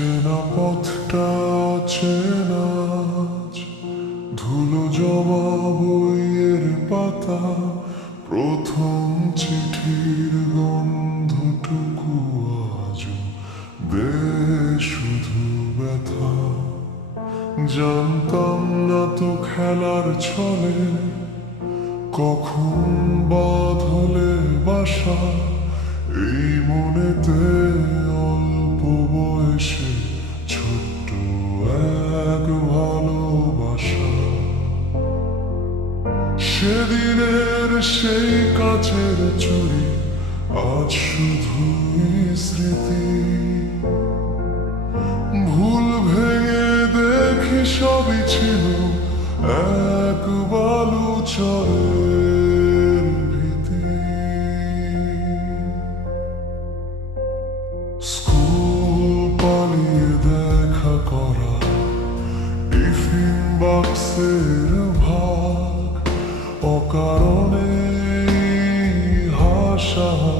চেনা পথটা চেনা ধুলো জমা বইয়ের পাতা, প্রথম চিঠির গন্ধটুকু আজ বেশ শুধু ব্যথা। জানতাম না তো খেলার ছলে, কখন বাঁধলে বাসা, এই মনেতে সেদিনের সেই কাছের চুরি আজ শুধু স্মৃতি। ভুল ভেঙে দেখি সবই ছিল, এক বালু চরের song.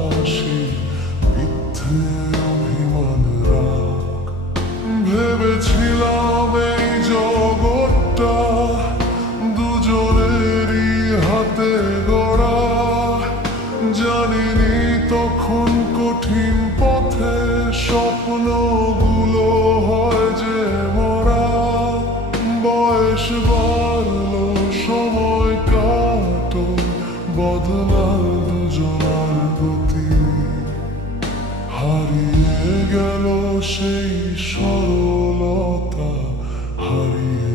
হারিয়ে গেল সেই সরলতা হারিয়ে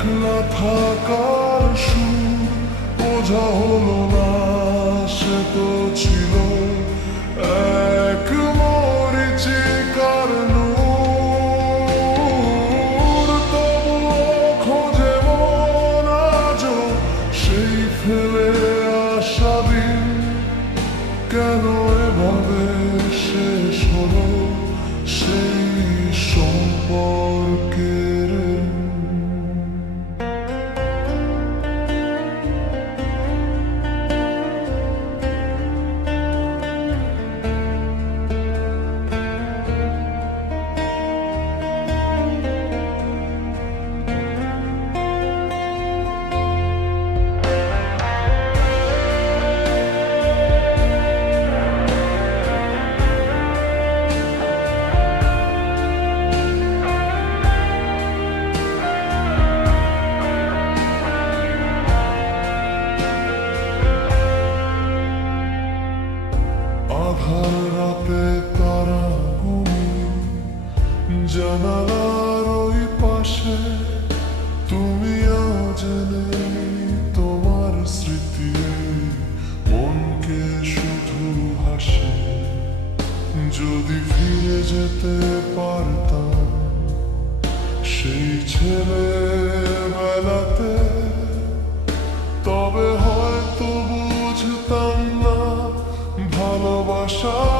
একলা থাকার সুর বোঝা হলো না, সে তো ছিল এক মরিচিকার নূর তবুও খোঁজে মন আজও সেই ফেলে আসা দিন। কেন এভাবে শেষ হলো সেই সম্পর্কের show.